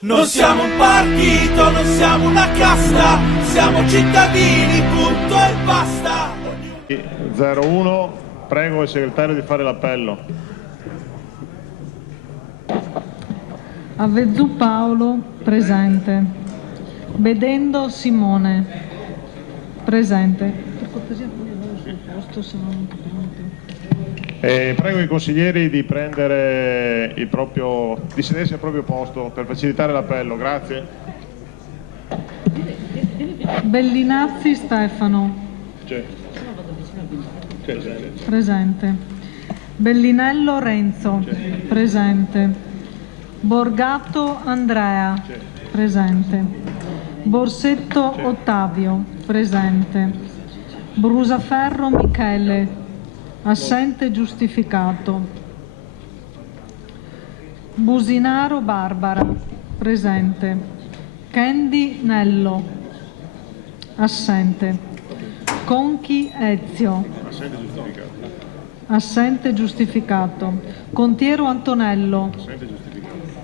Non siamo un partito, non siamo una casta, siamo cittadini, punto e basta. 01, prego il segretario di fare l'appello. Avvezzu Paolo, presente. Bedendo Simone, presente. Per cortesia, poi vado sul posto, se no non capiamo più. Prego i consiglieri di sedersi al proprio posto per facilitare l'appello, grazie. Bellinazzi Stefano, presente. Bellinello Renzo, presente. Borgato Andrea, presente. Borsetto Ottavio, presente. Brusaferro Michele, assente giustificato. Businaro Barbara, presente. Candy Nello, assente. Conchi Ezio, assente giustificato. Contiero Antonello,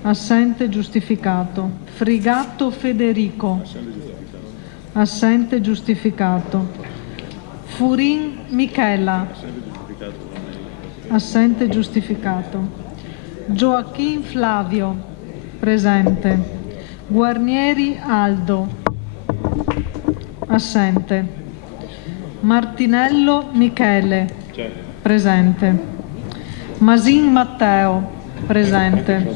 assente giustificato. Frigatto Federico, assente giustificato. Furin Michela, assente giustificato. Gioachin Flavio, presente. Guarnieri Aldo, assente. Martinello Michele, presente. Masin Matteo, presente.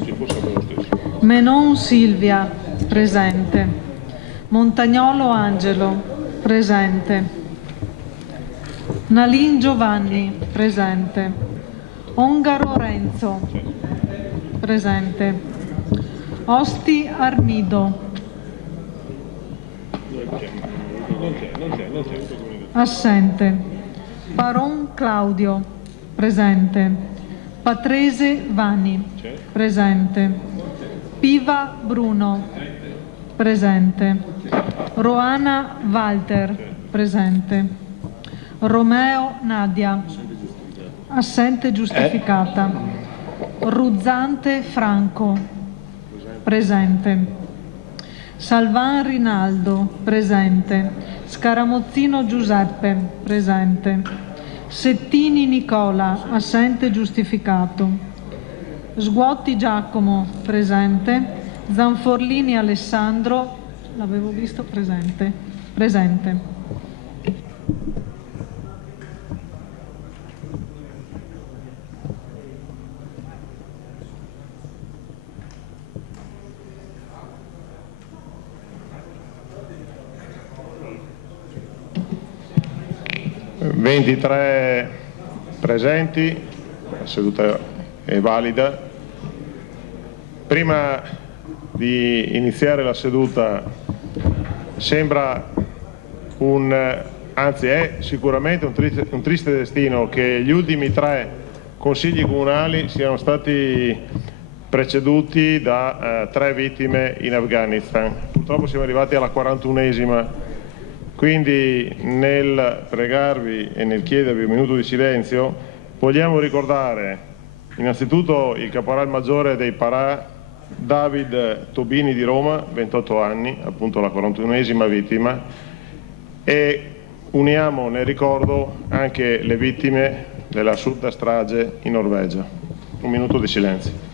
Menon Silvia, presente. Montagnolo Angelo, presente. Nalin Giovanni, presente. Ongaro Renzo, presente. Osti Armido, assente. Paron Claudio, presente. Patrese Vanni, presente. Piva Bruno, presente. Roana Walter, presente. Romeo Nadia, assente giustificata. Ruzzante Franco, presente. Salvan Rinaldo, presente. Scaramozzino Giuseppe, presente. Settini Nicola, assente giustificato. Sguotti Giacomo, presente. Zanforlini Alessandro, l'avevo visto, presente. Presente. Ventitré presenti, la seduta è valida. Prima di iniziare la seduta anzi è sicuramente un triste destino che gli ultimi 3 consigli comunali siano stati preceduti da 3 vittime in Afghanistan. Purtroppo siamo arrivati alla 41esima. Quindi nel pregarvi e nel chiedervi un minuto di silenzio vogliamo ricordare innanzitutto il caporal maggiore dei Parà David Tobini di Roma, 28 anni, appunto la 41esima vittima, e uniamo nel ricordo anche le vittime della assurda strage in Norvegia. Un minuto di silenzio.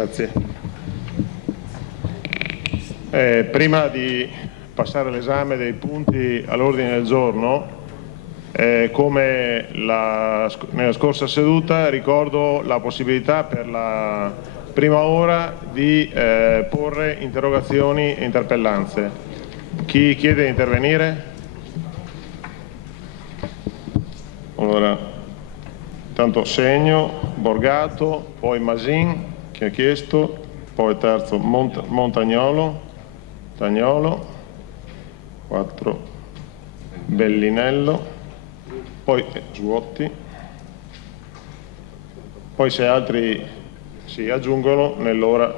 Grazie. Prima di passare all'esame dei punti all'ordine del giorno, come nella scorsa seduta, ricordo la possibilità per la prima ora di porre interrogazioni e interpellanze. Chi chiede di intervenire? Allora, intanto segno, Borgato, poi Masin che ha chiesto, poi terzo Montagnolo, 4 Bellinello, poi Zuotti, poi se altri si aggiungono nell'ora,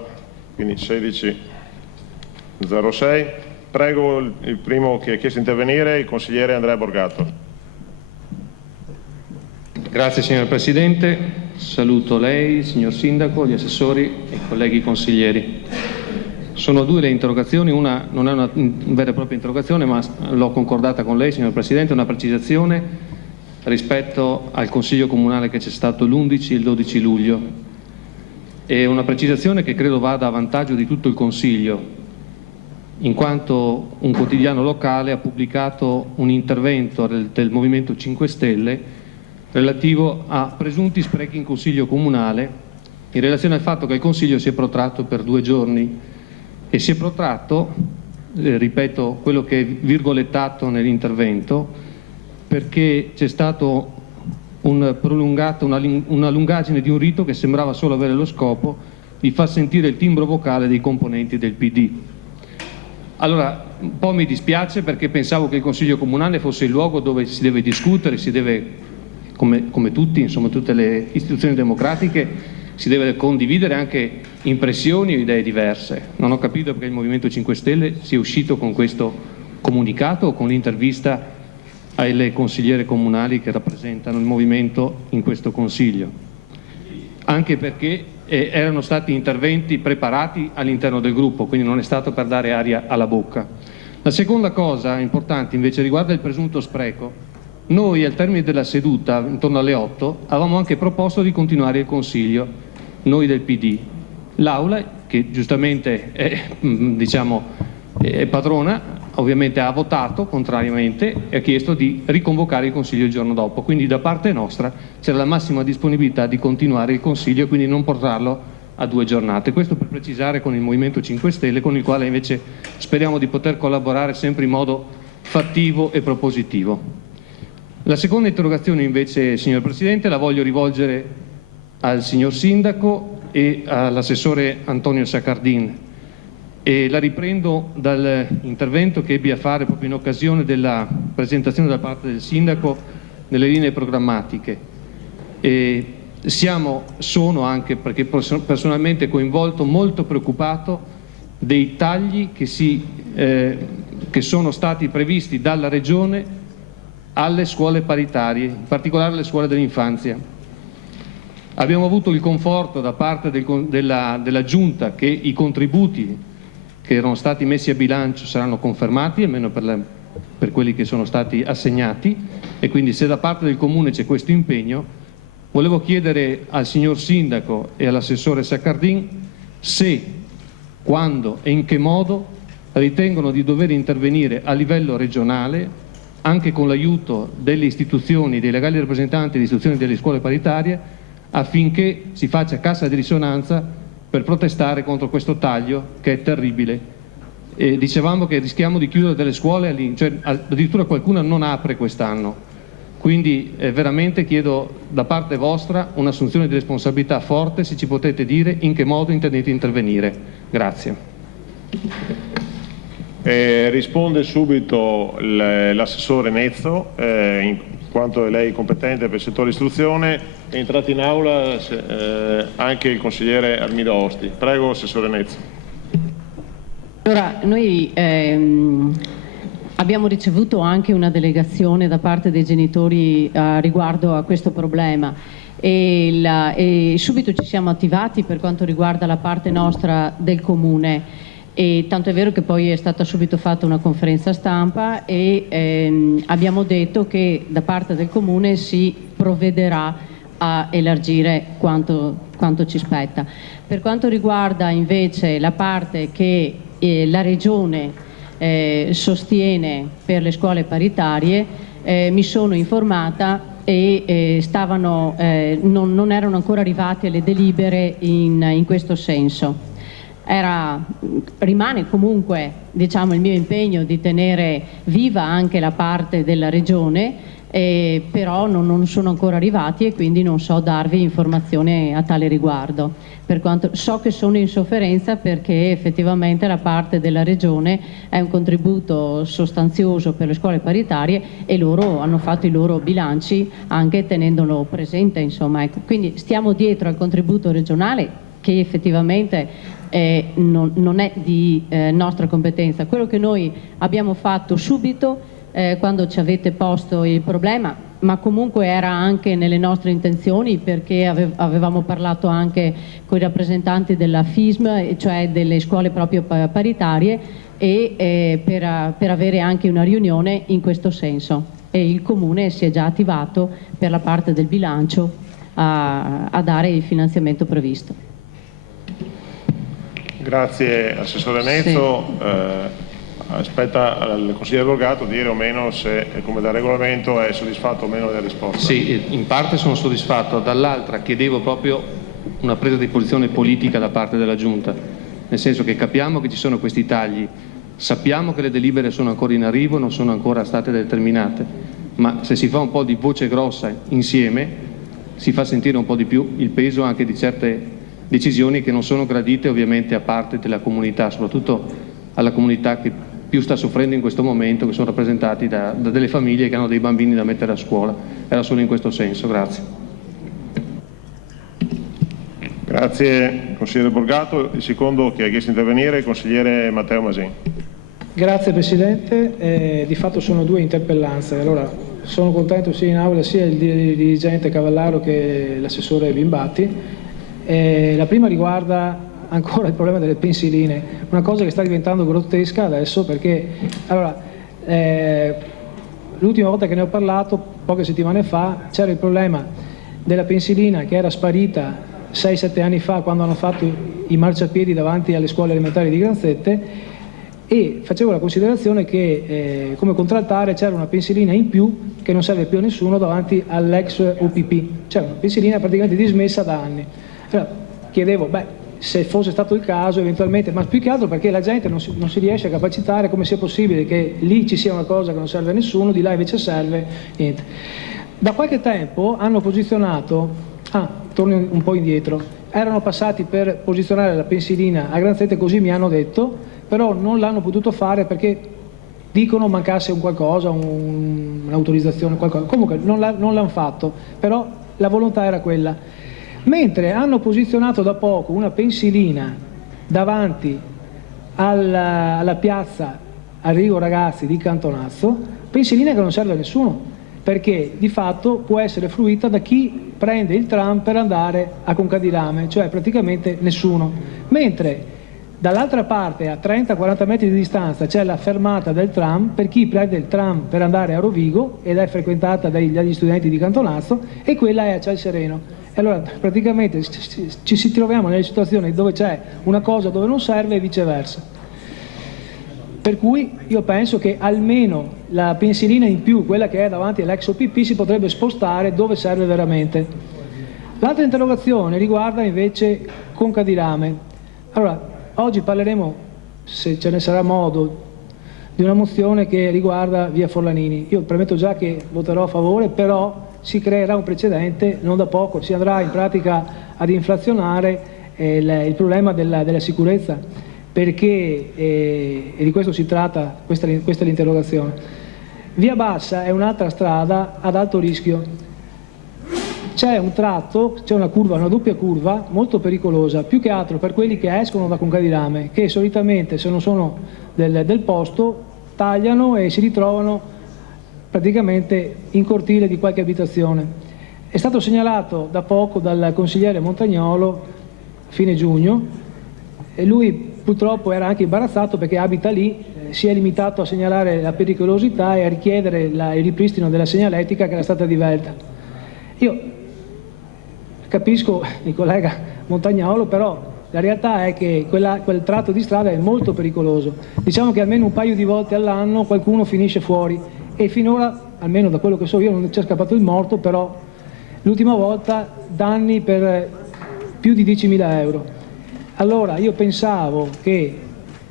quindi 16:06. Prego il primo che ha chiesto di intervenire, il consigliere Andrea Borgato. Grazie signor Presidente, saluto lei, signor Sindaco, gli assessori e i colleghi consiglieri. Sono due le interrogazioni, una non è una vera e propria interrogazione, ma l'ho concordata con lei, signor Presidente, una precisazione rispetto al Consiglio Comunale che c'è stato l'11 e il 12 luglio. È una precisazione che credo vada a vantaggio di tutto il Consiglio, in quanto un quotidiano locale ha pubblicato un intervento del Movimento 5 Stelle relativo a presunti sprechi in Consiglio Comunale in relazione al fatto che il Consiglio si è protratto per 2 giorni e si è protratto, ripeto quello che è virgolettato nell'intervento, perché c'è stato una lungaggine di un rito che sembrava solo avere lo scopo di far sentire il timbro vocale dei componenti del PD. Allora, un po' mi dispiace perché pensavo che il Consiglio Comunale fosse il luogo dove si deve discutere, si deve, come tutti, insomma tutte le istituzioni democratiche, si deve condividere anche impressioni o idee diverse. Non ho capito perché il Movimento 5 Stelle sia uscito con questo comunicato o con l'intervista alle consigliere comunali che rappresentano il Movimento in questo Consiglio. Anche perché erano stati interventi preparati all'interno del gruppo, quindi non è stato per dare aria alla bocca. La seconda cosa importante invece riguarda il presunto spreco. Noi al termine della seduta, intorno alle 8, avevamo anche proposto di continuare il Consiglio, noi del PD. L'Aula, che giustamente è padrona, ovviamente ha votato contrariamente e ha chiesto di riconvocare il Consiglio il giorno dopo. Quindi da parte nostra c'era la massima disponibilità di continuare il Consiglio e quindi non portarlo a 2 giornate. Questo per precisare con il Movimento 5 Stelle, con il quale invece speriamo di poter collaborare sempre in modo fattivo e propositivo. La seconda interrogazione invece, signor Presidente, la voglio rivolgere al signor Sindaco e all'assessore Antonio Saccardin e la riprendo dall'intervento che ebbi a fare proprio in occasione della presentazione da parte del Sindaco delle linee programmatiche. Sono anche, perché personalmente coinvolto, molto preoccupato dei tagli che sono stati previsti dalla Regione alle scuole paritarie, in particolare alle scuole dell'infanzia. Abbiamo avuto il conforto da parte della Giunta che i contributi che erano stati messi a bilancio saranno confermati, almeno per quelli che sono stati assegnati, e quindi se da parte del Comune c'è questo impegno, volevo chiedere al signor Sindaco e all'assessore Saccardin se, quando e in che modo ritengono di dover intervenire a livello regionale anche con l'aiuto delle istituzioni, dei legali rappresentanti delle istituzioni delle scuole paritarie, affinché si faccia cassa di risonanza per protestare contro questo taglio che è terribile. Dicevamo che rischiamo di chiudere delle scuole, cioè addirittura qualcuna non apre quest'anno. Quindi veramente chiedo da parte vostra un'assunzione di responsabilità forte, se ci potete dire in che modo intendete intervenire. Grazie. Risponde subito l'assessore Nezzo, in quanto è lei competente per il settore istruzione. È entrato in aula anche il consigliere Armido Osti. Prego, assessore Nezzo. Allora, noi abbiamo ricevuto anche una delegazione da parte dei genitori riguardo a questo problema e subito ci siamo attivati per quanto riguarda la parte nostra del Comune. E tanto è vero che poi è stata subito fatta una conferenza stampa e abbiamo detto che da parte del Comune si provvederà a elargire quanto quanto ci spetta. Per quanto riguarda invece la parte che la Regione sostiene per le scuole paritarie, mi sono informata e non erano ancora arrivati alle delibere in questo senso. Rimane comunque, diciamo, il mio impegno di tenere viva anche la parte della Regione, però non sono ancora arrivati e quindi non so darvi informazioni a tale riguardo. Per quanto so che sono in sofferenza perché effettivamente la parte della Regione è un contributo sostanzioso per le scuole paritarie e loro hanno fatto i loro bilanci anche tenendolo presente, insomma, ecco. Quindi stiamo dietro al contributo regionale che effettivamente non è di nostra competenza. Quello che noi abbiamo fatto subito quando ci avete posto il problema, ma comunque era anche nelle nostre intenzioni, perché avevamo parlato anche con i rappresentanti della FISM, cioè delle scuole proprio paritarie, e per avere anche una riunione in questo senso, e il Comune si è già attivato per la parte del bilancio a dare il finanziamento previsto. Grazie Assessore Nezzo. Sì. Aspetta al consigliere Borgato dire o meno se, come da regolamento, è soddisfatto o meno della risposta. Sì, in parte sono soddisfatto, dall'altra chiedevo proprio una presa di posizione politica da parte della Giunta, nel senso che capiamo che ci sono questi tagli, sappiamo che le delibere sono ancora in arrivo, non sono ancora state determinate, ma se si fa un po' di voce grossa insieme si fa sentire un po' di più il peso anche di certe decisioni che non sono gradite ovviamente a parte della comunità, soprattutto alla comunità che più sta soffrendo in questo momento, che sono rappresentati da delle famiglie che hanno dei bambini da mettere a scuola. Era solo in questo senso. Grazie. Grazie consigliere Borgato. Il secondo che ha chiesto di intervenire è il consigliere Matteo Masin. Grazie Presidente, di fatto sono due interpellanze. Allora, sono contento sia in aula sia il dirigente Cavallaro che l'assessore Bimbatti. La prima riguarda ancora il problema delle pensiline, una cosa che sta diventando grottesca adesso, perché allora, l'ultima volta che ne ho parlato, poche settimane fa, c'era il problema della pensilina che era sparita 6-7 anni fa quando hanno fatto i marciapiedi davanti alle scuole elementari di Granzette, e facevo la considerazione che come contraltare c'era una pensilina in più che non serve più a nessuno davanti all'ex OPP, cioè una pensilina praticamente dismessa da anni. Allora, chiedevo, se fosse stato il caso eventualmente, ma più che altro perché la gente non si riesce a capacitare come sia possibile che lì ci sia una cosa che non serve a nessuno, di là invece serve, niente. Da qualche tempo hanno posizionato, torno un po' indietro, erano passati per posizionare la pensilina a Granzette, così mi hanno detto, però non l'hanno potuto fare perché dicono mancasse un qualcosa, un'autorizzazione, qualcosa. Comunque non l'hanno fatto, però la volontà era quella. Mentre hanno posizionato da poco una pensilina davanti alla piazza Arrigo Ragazzi di Cantonazzo, pensilina che non serve a nessuno, perché di fatto può essere fruita da chi prende il tram per andare a Concadilame, cioè praticamente nessuno. Mentre dall'altra parte, a 30-40 metri di distanza, c'è la fermata del tram per chi prende il tram per andare a Rovigo ed è frequentata dagli studenti di Cantonazzo, e quella è a Cialsereno. E allora praticamente ci troviamo nelle situazioni dove c'è una cosa dove non serve e viceversa. Per cui io penso che almeno la pensilina in più, quella che è davanti all'ex OPP, si potrebbe spostare dove serve veramente. L'altra interrogazione riguarda invece Concadilame. Allora, oggi parleremo, se ce ne sarà modo, di una mozione che riguarda via Forlanini. Io premetto già che voterò a favore, però si creerà un precedente non da poco, si andrà in pratica ad inflazionare il problema della sicurezza, perché, e di questo si tratta, questa è l'interrogazione. Via Bassa è un'altra strada ad alto rischio, c'è un tratto, c'è una curva, una doppia curva molto pericolosa, più che altro per quelli che escono da Concadilame, che solitamente, se non sono del posto, tagliano e si ritrovano praticamente in cortile di qualche abitazione. È stato segnalato da poco dal consigliere Montagnolo, fine giugno, e lui purtroppo era anche imbarazzato perché abita lì, si è limitato a segnalare la pericolosità e a richiedere il ripristino della segnaletica che era stata divelta. Io capisco il collega Montagnolo, però la realtà è che quel tratto di strada è molto pericoloso. Diciamo che almeno un paio di volte all'anno qualcuno finisce fuori e finora, almeno da quello che so io, non c'è scappato il morto, però l'ultima volta danni per più di 10.000 euro. Allora io pensavo che,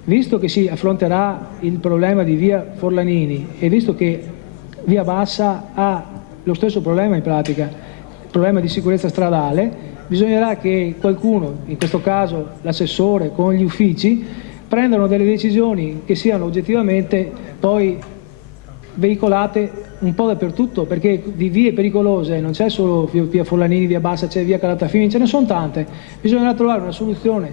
visto che si affronterà il problema di via Forlanini e visto che via Bassa ha lo stesso problema in pratica, il problema di sicurezza stradale, bisognerà che qualcuno, in questo caso l'assessore con gli uffici, prendano delle decisioni che siano oggettivamente poi veicolate un po' dappertutto, perché di vie pericolose non c'è solo via Forlanini, via Bassa, c'è via Calatafimi, ce ne sono tante. Bisognerà trovare una soluzione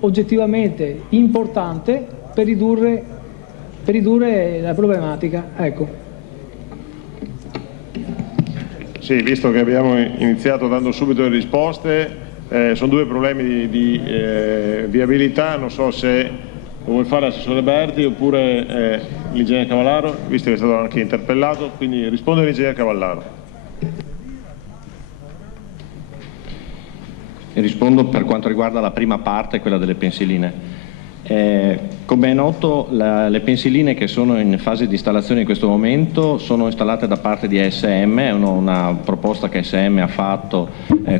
oggettivamente importante per ridurre la problematica. Ecco. Sì, visto che abbiamo iniziato dando subito le risposte, sono due problemi di viabilità, non so se lo vuol fare l'assessore Berti oppure l'ingegnere Cavallaro, visto che è stato anche interpellato, quindi risponde l'ingegnere Cavallaro. Rispondo per quanto riguarda la prima parte, quella delle pensiline. Come è noto, le pensiline che sono in fase di installazione in questo momento sono installate da parte di ASM, è una proposta che ASM ha fatto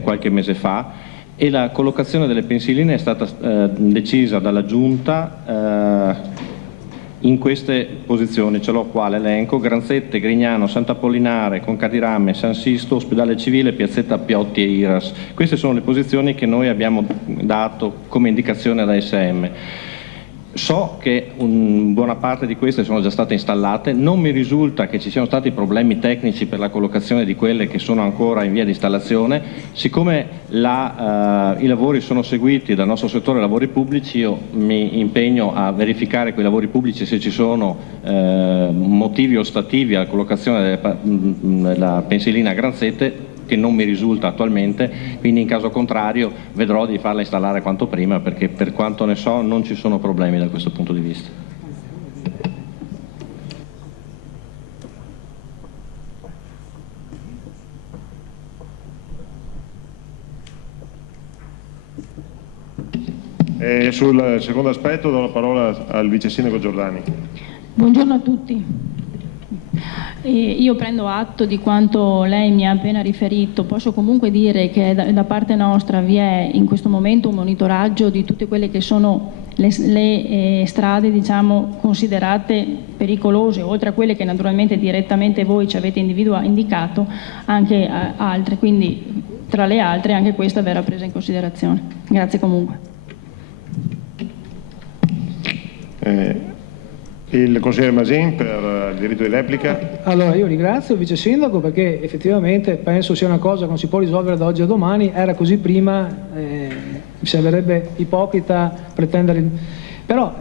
qualche mese fa, e la collocazione delle pensiline è stata decisa dalla Giunta in queste posizioni, ce l'ho qua l'elenco: Granzette, Grignano, Sant'Apollinare, Concadirame, San Sisto, Ospedale Civile, Piazzetta Piotti e Iras. Queste sono le posizioni che noi abbiamo dato come indicazione ad ASM. So che buona parte di queste sono già state installate, non mi risulta che ci siano stati problemi tecnici per la collocazione di quelle che sono ancora in via di installazione. Siccome i lavori sono seguiti dal nostro settore lavori pubblici, io mi impegno a verificare quei lavori pubblici se ci sono motivi ostativi alla collocazione della pensilina a Granzette, che non mi risulta attualmente, quindi in caso contrario vedrò di farla installare quanto prima, perché per quanto ne so non ci sono problemi da questo punto di vista. E sul secondo aspetto do la parola al vice sindaco Giordani. Buongiorno a tutti. Io prendo atto di quanto lei mi ha appena riferito. Posso comunque dire che da parte nostra vi è in questo momento un monitoraggio di tutte quelle che sono le strade, diciamo, considerate pericolose, oltre a quelle che naturalmente direttamente voi ci avete indicato, anche altre, quindi tra le altre anche questa verrà presa in considerazione. Grazie comunque. Il consigliere Masin per il diritto di replica. Allora, io ringrazio il vice sindaco perché effettivamente penso sia una cosa che non si può risolvere da oggi a domani, era così prima, mi sembrerebbe ipocrita pretendere. Però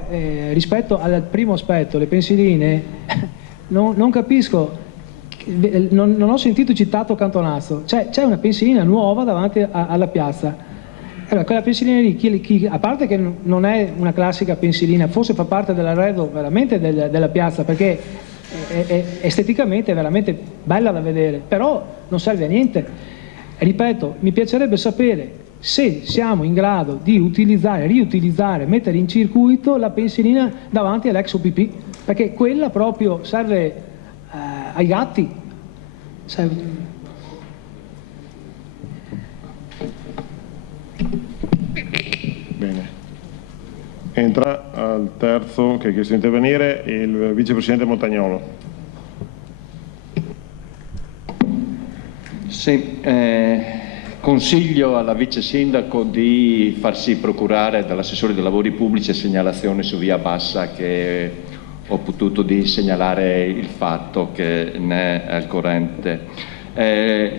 rispetto al primo aspetto, le pensiline, non capisco, non ho sentito citato Cantonazzo, c'è una pensilina nuova davanti alla piazza. Allora, quella pensilina lì, a parte che non è una classica pensilina, forse fa parte dell'arredo veramente della piazza, perché è esteticamente veramente bella da vedere, però non serve a niente. Ripeto, mi piacerebbe sapere se siamo in grado di riutilizzare, mettere in circuito la pensilina davanti all'ex OPP, perché quella proprio serve ai gatti. Bene. Entra al terzo che ha chiesto di intervenire il vicepresidente Montagnolo. Sì, consiglio alla vice sindaco di farsi procurare dall'assessore dei lavori pubblici segnalazione su via Bassa, che ho potuto di segnalare il fatto che ne è al corrente.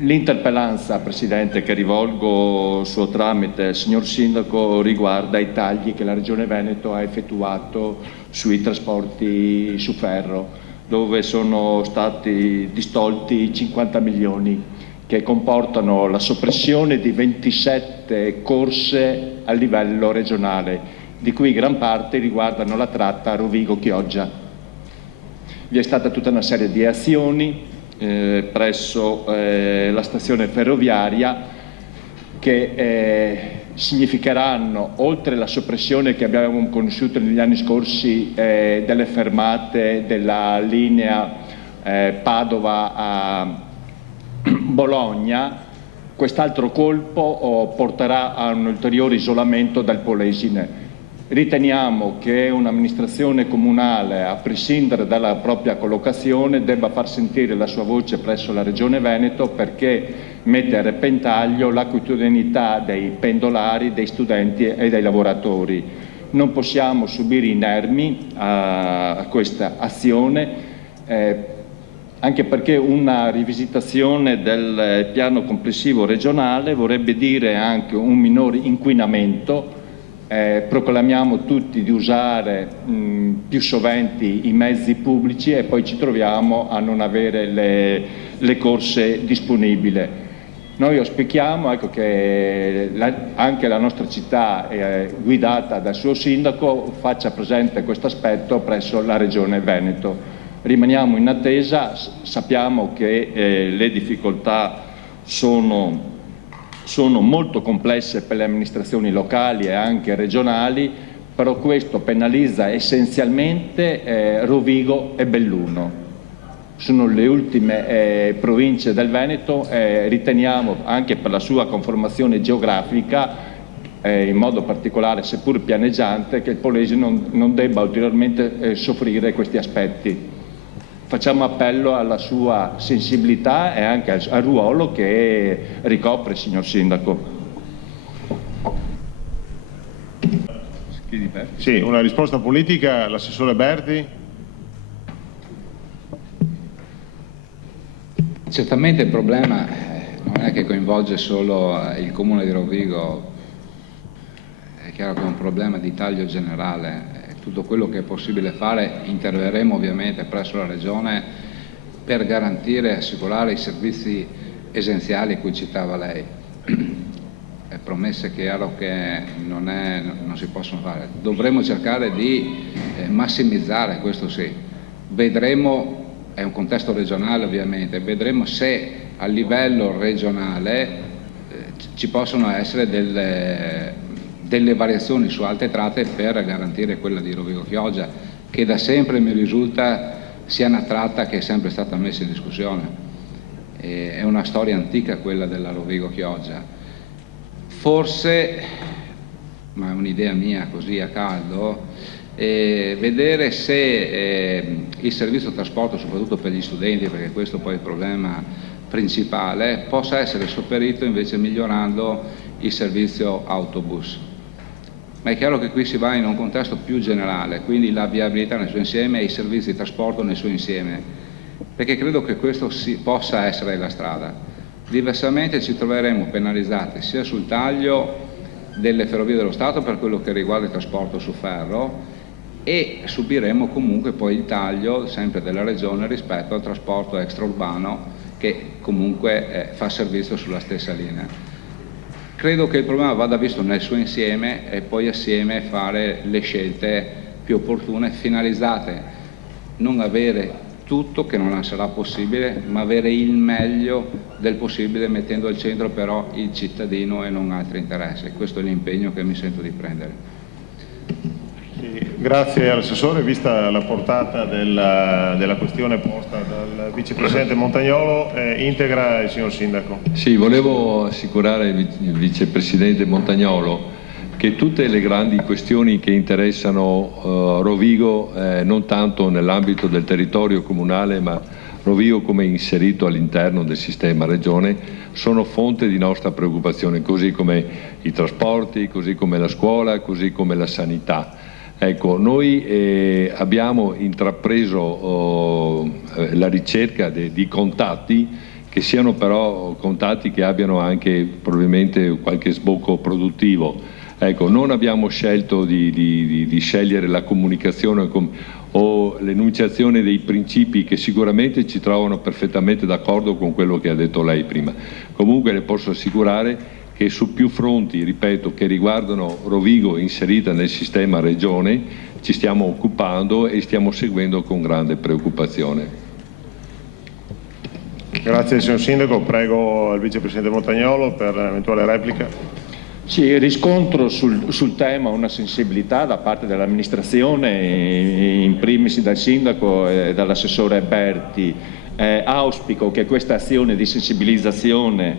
L'interpellanza, Presidente, che rivolgo suo tramite al signor Sindaco riguarda i tagli che la Regione Veneto ha effettuato sui trasporti su ferro, dove sono stati distolti 50 milioni che comportano la soppressione di 27 corse a livello regionale, di cui gran parte riguardano la tratta Rovigo-Chioggia. Vi è stata tutta una serie di azioni presso la stazione ferroviaria che significheranno, oltre la soppressione che abbiamo conosciuto negli anni scorsi delle fermate della linea Padova a Bologna, quest'altro colpo porterà a un ulteriore isolamento del Polesine. Riteniamo che un'amministrazione comunale, a prescindere dalla propria collocazione, debba far sentire la sua voce presso la Regione Veneto, perché mette a repentaglio la quotidianità dei pendolari, dei studenti e dei lavoratori. Non possiamo subire inermi a questa azione, anche perché una rivisitazione del piano complessivo regionale vorrebbe dire anche un minore inquinamento. Proclamiamo tutti di usare più soventi i mezzi pubblici e poi ci troviamo a non avere le corse disponibili. Noi auspichiamo, ecco, che anche la nostra città, guidata dal suo sindaco, faccia presente questo aspetto presso la Regione Veneto. Rimaniamo in attesa, sappiamo che le difficoltà sono molto complesse per le amministrazioni locali e anche regionali, però questo penalizza essenzialmente Rovigo e Belluno. Sono le ultime province del Veneto, riteniamo anche per la sua conformazione geografica, in modo particolare seppur pianeggiante, che il Polesine non debba ulteriormente soffrire questi aspetti. Facciamo appello alla sua sensibilità e anche al ruolo che ricopre, signor Sindaco. Sì, una risposta politica, l'assessore Berti. Certamente il problema non è che coinvolge solo il Comune di Rovigo, è chiaro che è un problema di taglio generale. Tutto quello che è possibile fare, interverremo ovviamente presso la Regione per garantire e assicurare i servizi essenziali a cui citava lei. Promesse chiaro che non si possono fare. Dovremo cercare di massimizzare, questo sì. Vedremo, è un contesto regionale ovviamente, vedremo se a livello regionale ci possono essere delle variazioni su altre tratte per garantire quella di Rovigo Chioggia, che da sempre mi risulta sia una tratta che è sempre stata messa in discussione. È una storia antica quella della Rovigo Chioggia. Forse, ma è un'idea mia così a caldo, vedere se il servizio trasporto, soprattutto per gli studenti, perché questo poi è il problema principale, possa essere sopperito invece migliorando il servizio autobus. Ma è chiaro che qui si va in un contesto più generale, quindi la viabilità nel suo insieme e i servizi di trasporto nel suo insieme, perché credo che questo possa essere la strada. Diversamente ci troveremo penalizzati sia sul taglio delle ferrovie dello Stato per quello che riguarda il trasporto su ferro, e subiremo comunque poi il taglio sempre della Regione rispetto al trasporto extraurbano che comunque fa servizio sulla stessa linea. Credo che il problema vada visto nel suo insieme e poi assieme fare le scelte più opportune, finalizzate, non avere tutto, che non sarà possibile, ma avere il meglio del possibile, mettendo al centro però il cittadino e non altri interessi. Questo è l'impegno che mi sento di prendere. Grazie all'assessore. Vista la portata della questione posta dal vicepresidente Montagnolo, integra il signor Sindaco. Sì, volevo assicurare il vicepresidente Montagnolo che tutte le grandi questioni che interessano Rovigo, non tanto nell'ambito del territorio comunale, ma Rovigo come inserito all'interno del sistema regione, sono fonte di nostra preoccupazione, così come i trasporti, così come la scuola, così come la sanità. Ecco, noi abbiamo intrapreso la ricerca di contatti che siano però contatti che abbiano anche probabilmente qualche sbocco produttivo. Ecco, non abbiamo scelto di scegliere la comunicazione o l'enunciazione dei principi che sicuramente ci trovano perfettamente d'accordo con quello che ha detto lei prima. Comunque le posso assicurare che su più fronti, ripeto, che riguardano Rovigo inserita nel sistema regione, ci stiamo occupando e stiamo seguendo con grande preoccupazione. Grazie signor Sindaco, prego il Vicepresidente Montagnolo per l'eventuale replica. Sì, riscontro sul tema una sensibilità da parte dell'amministrazione, in primis dal Sindaco e dall'assessore Berti. Auspico che questa azione di sensibilizzazione,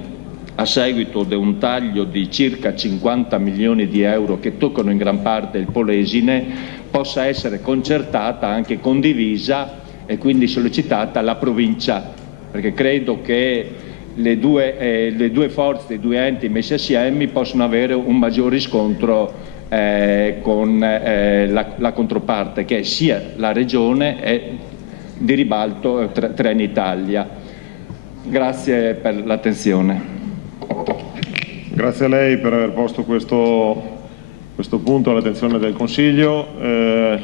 a seguito di un taglio di circa 50 milioni di euro che toccano in gran parte il Polesine, possa essere concertata, anche condivisa e quindi sollecitata alla provincia, perché credo che le due forze, i due enti messi assieme possono avere un maggior riscontro con la controparte, che è sia la Regione e di ribalto Trenitalia. Grazie per l'attenzione. Grazie a lei per aver posto questo punto all'attenzione del Consiglio.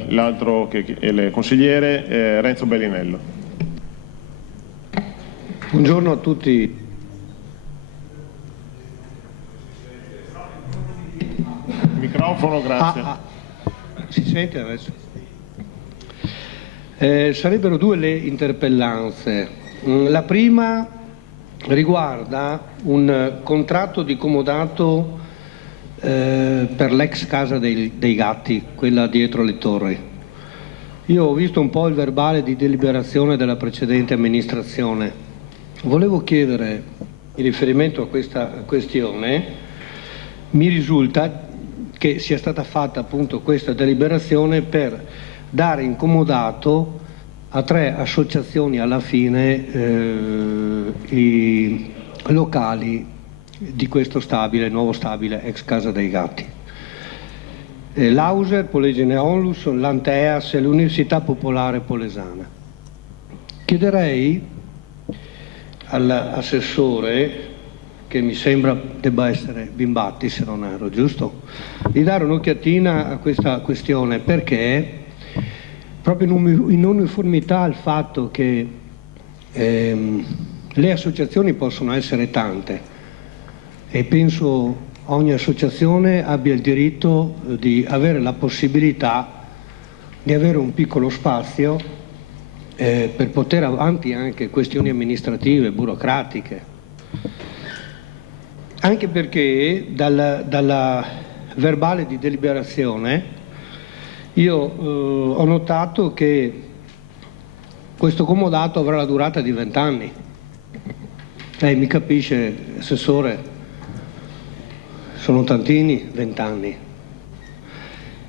L'altro è il consigliere Renzo Bellinello. Buongiorno a tutti. Microfono, grazie. Si sente adesso? Sarebbero due le interpellanze. La prima riguarda un contratto di comodato per l'ex casa dei Gatti, quella dietro le torri. Io ho visto un po' il verbale di deliberazione della precedente amministrazione. Volevo chiedere, in riferimento a questa questione, mi risulta che sia stata fatta appunto questa deliberazione per dare in comodato a 3 associazioni alla fine i locali di questo stabile, nuovo stabile ex Casa dei Gatti. L'Auser, Polesine Onlus, l'Anteas e l'Università Popolare Polesana. Chiederei all'assessore, che mi sembra debba essere Bimbatti se non erro, giusto? Di dare un'occhiatina a questa questione, perché proprio in uniformità al fatto che le associazioni possono essere tante e penso ogni associazione abbia il diritto di avere la possibilità di avere un piccolo spazio per portare avanti anche questioni amministrative, burocratiche. Anche perché dalla verbale di deliberazione io ho notato che questo comodato avrà la durata di 20 anni. Lei mi capisce, assessore? Sono tantini 20 anni.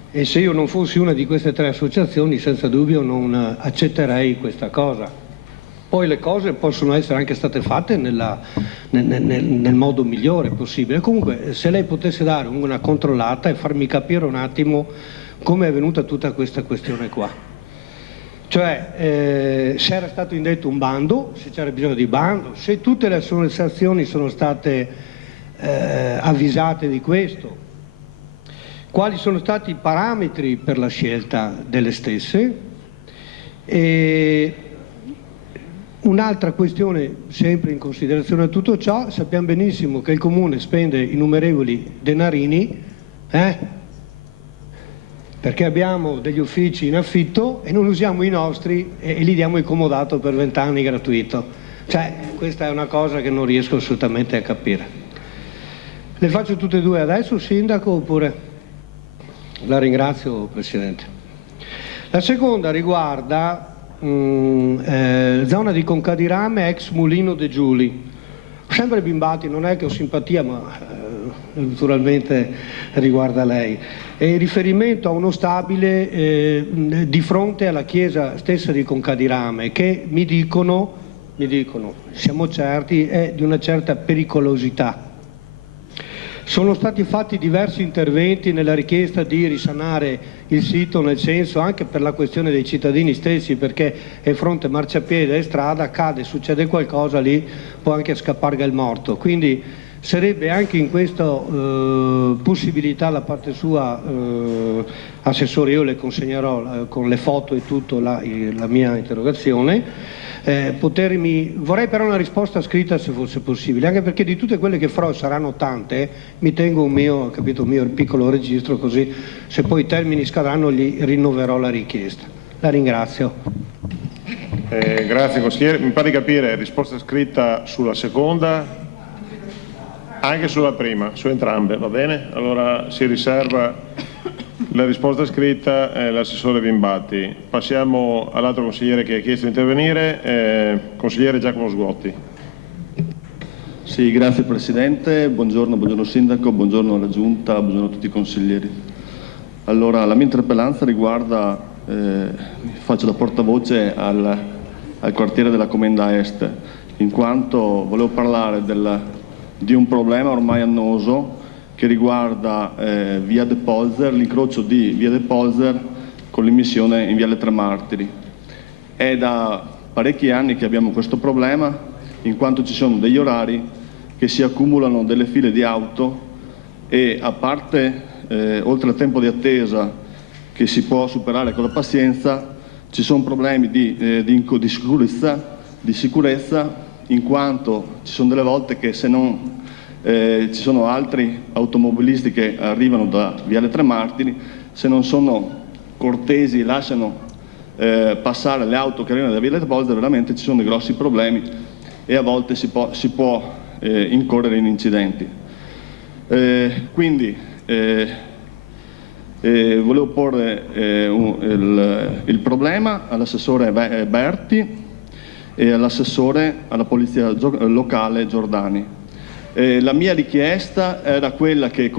E se io non fossi una di queste 3 associazioni, senza dubbio non accetterei questa cosa. Poi le cose possono essere anche state fatte nel modo migliore possibile. Comunque, se lei potesse dare una controllata e farmi capire un attimo come è venuta tutta questa questione qua. Cioè, se era stato indetto un bando, se c'era bisogno di bando, se tutte le associazioni sono state avvisate di questo, quali sono stati i parametri per la scelta delle stesse. E un'altra questione, sempre in considerazione a tutto ciò, sappiamo benissimo che il Comune spende innumerevoli denarini, perché abbiamo degli uffici in affitto e non usiamo i nostri e li diamo il comodato per 20 anni gratuito. Cioè, questa è una cosa che non riesco assolutamente a capire. Le faccio tutte e due adesso, Sindaco, oppure? La ringrazio, Presidente. La seconda riguarda zona di Concadirame, ex Mulino de Giuli. Sempre Bimbatti, non è che ho simpatia, ma naturalmente riguarda lei. È in riferimento a uno stabile di fronte alla chiesa stessa di Concadirame, che mi dicono, siamo certi, è di una certa pericolosità. Sono stati fatti diversi interventi nella richiesta di risanare il sito, nel senso anche per la questione dei cittadini stessi, perché è fronte marciapiede e strada, cade, succede qualcosa lì, può anche scapparga il morto. Quindi sarebbe anche in questa possibilità da parte sua, Assessore, io le consegnerò con le foto e tutto la mia interrogazione. Vorrei però una risposta scritta se fosse possibile, anche perché di tutte quelle che farò, saranno tante, mi tengo un mio piccolo registro, così se poi i termini scadranno gli rinnoverò la richiesta. La ringrazio. Grazie consigliere. Mi pare di capire risposta scritta sulla seconda, anche sulla prima, su entrambe, va bene? Allora si riserva la risposta scritta l'assessore Vimbati. Passiamo all'altro consigliere che ha chiesto di intervenire, consigliere Giacomo Sguotti. Sì, grazie Presidente, buongiorno Sindaco, buongiorno alla Giunta, buongiorno a tutti i consiglieri. Allora, la mia interpellanza riguarda, faccio da portavoce al quartiere della Comenda Est, in quanto volevo parlare di un problema ormai annoso che riguarda via De Polzer, l'incrocio di via De Polzer con l'immissione in viale Tre Martiri. È da parecchi anni che abbiamo questo problema, in quanto ci sono degli orari che si accumulano delle file di auto e, a parte oltre al tempo di attesa che si può superare con la pazienza, ci sono problemi di sicurezza, in quanto ci sono delle volte che se non ci sono altri automobilisti che arrivano da viale Tre Martiri, se non sono cortesi e lasciano passare le auto che arrivano da viale Tre Polzer, veramente ci sono dei grossi problemi e a volte si può incorrere in incidenti. Quindi volevo porre il problema all'assessore Berti e all'assessore alla polizia locale Giordani. La mia richiesta era quella che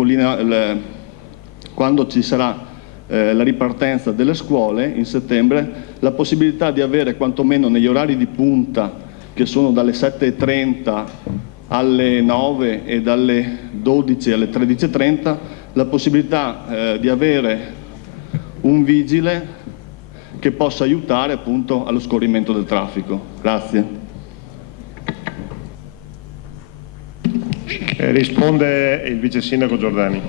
quando ci sarà la ripartenza delle scuole in settembre, la possibilità di avere quantomeno negli orari di punta, che sono dalle 7:30 alle 9 e dalle 12 alle 13:30, la possibilità di avere un vigile che possa aiutare appunto allo scorrimento del traffico. Grazie. Risponde il vice sindaco Giordani.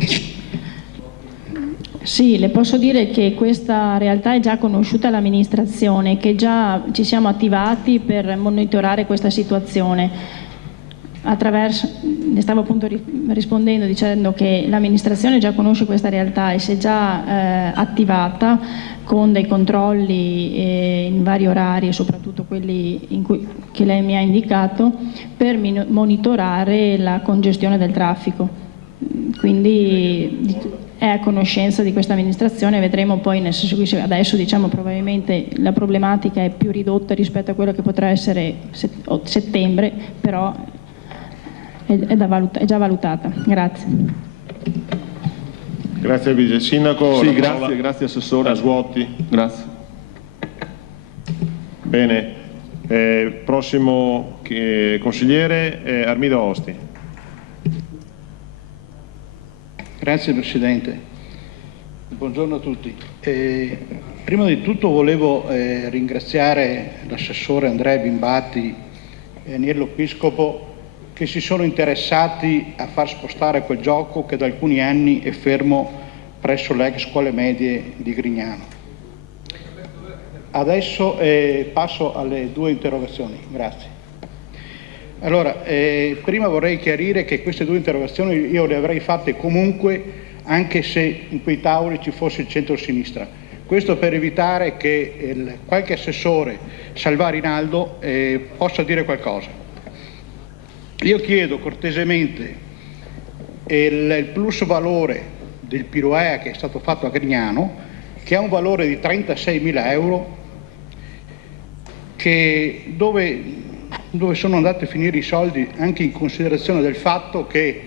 Sì, le posso dire che questa realtà è già conosciuta all'amministrazione, che già ci siamo attivati per monitorare questa situazione. Ne stavo appunto rispondendo dicendo che l'amministrazione già conosce questa realtà e si è già attivata con dei controlli in vari orari, soprattutto quelli che lei mi ha indicato, per monitorare la congestione del traffico. Quindi è a conoscenza di questa amministrazione, vedremo poi nel senso che adesso diciamo probabilmente la problematica è più ridotta rispetto a quello che potrà essere settembre, però è già valutata. Grazie. Grazie al vice sindaco. Sì, grazie assessore. Sguotti. Grazie. Bene, prossimo consigliere Armido Osti. Grazie Presidente. Buongiorno a tutti. Prima di tutto volevo ringraziare l'assessore Andrea Vimbati e Agnello Piscopo che si sono interessati a far spostare quel gioco che da alcuni anni è fermo presso le ex scuole medie di Grignano. Adesso passo alle due interrogazioni. Grazie. Allora, prima vorrei chiarire che queste due interrogazioni io le avrei fatte comunque anche se in quei tavoli ci fosse il centro-sinistra. Questo per evitare che qualche assessore, Salva Rinaldo, possa dire qualcosa. Io chiedo cortesemente il plus valore del Piroea che è stato fatto a Grignano, che ha un valore di 36.000 euro, dove sono andati a finire i soldi anche in considerazione del fatto che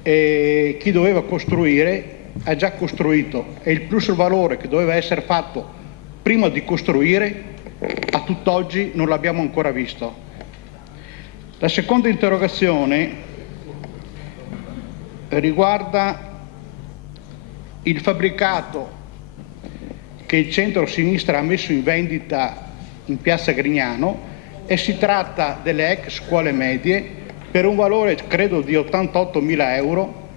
chi doveva costruire ha già costruito e il plus valore che doveva essere fatto prima di costruire a tutt'oggi non l'abbiamo ancora visto. La seconda interrogazione riguarda il fabbricato che il centro-sinistra ha messo in vendita in piazza Grignano e si tratta delle ex scuole medie per un valore credo di 88.000 euro.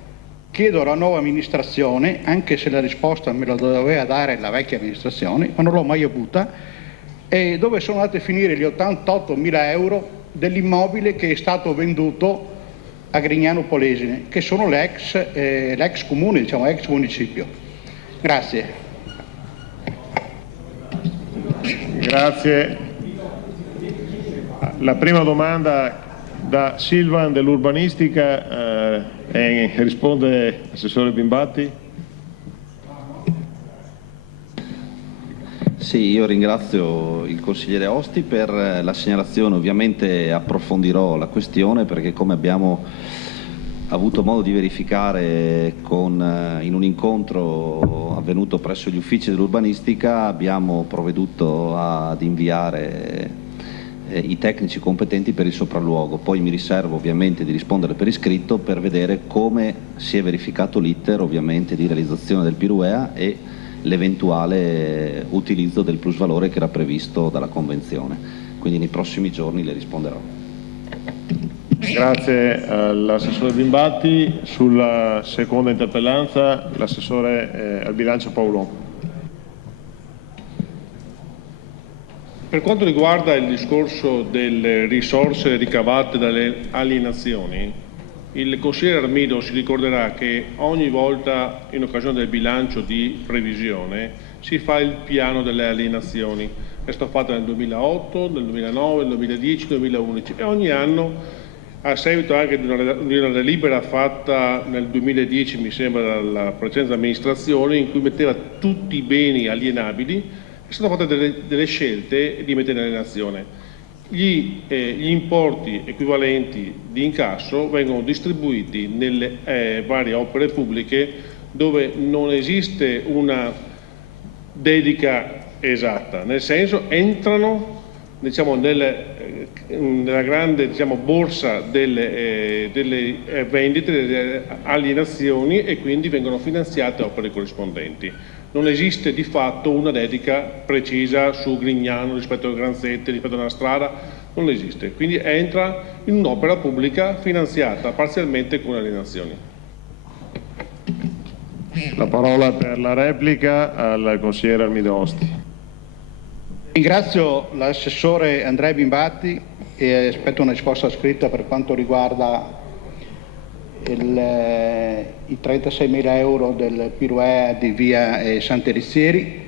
Chiedo alla nuova amministrazione, anche se la risposta me la doveva dare la vecchia amministrazione, ma non l'ho mai avuta, e dove sono andati a finire gli 88.000 euro dell'immobile che è stato venduto a Grignano Polesine, che sono l'ex comune, diciamo, ex municipio. Grazie. Grazie. La prima domanda da Silvan dell'urbanistica, risponde l'assessore Bimbatti. Sì, io ringrazio il consigliere Osti per la segnalazione, ovviamente approfondirò la questione perché, come abbiamo avuto modo di verificare in un incontro avvenuto presso gli uffici dell'urbanistica, abbiamo provveduto ad inviare i tecnici competenti per il sopralluogo. Poi mi riservo ovviamente di rispondere per iscritto per vedere come si è verificato l'iter ovviamente di realizzazione del Piruea e l'eventuale utilizzo del plusvalore che era previsto dalla Convenzione. Quindi nei prossimi giorni le risponderò. Grazie all'assessore Bimbatti. Sulla seconda interpellanza l'assessore al bilancio Paolon. Per quanto riguarda il discorso delle risorse ricavate dalle alienazioni, il consigliere Armido si ricorderà che ogni volta in occasione del bilancio di previsione si fa il piano delle alienazioni. È stato fatto nel 2008, nel 2009, nel 2010, nel 2011 e ogni anno, a seguito anche di una delibera fatta nel 2010, mi sembra, dalla precedente amministrazione, in cui metteva tutti i beni alienabili, sono fatte delle scelte di mettere in alienazione. Gli importi equivalenti di incasso vengono distribuiti nelle varie opere pubbliche dove non esiste una dedica esatta, nel senso entrano nella grande borsa delle vendite, delle alienazioni e quindi vengono finanziate opere corrispondenti. Non esiste di fatto una dedica precisa su Grignano rispetto al Granzette, rispetto alla strada, non esiste. Quindi entra in un'opera pubblica finanziata parzialmente con alienazioni. La parola per la replica al consigliere Armido Osti. Ringrazio l'assessore Andrea Bimbatti e aspetto una risposta scritta per quanto riguarda i 36.000 euro del Piruea di via Sant'Erizzieri.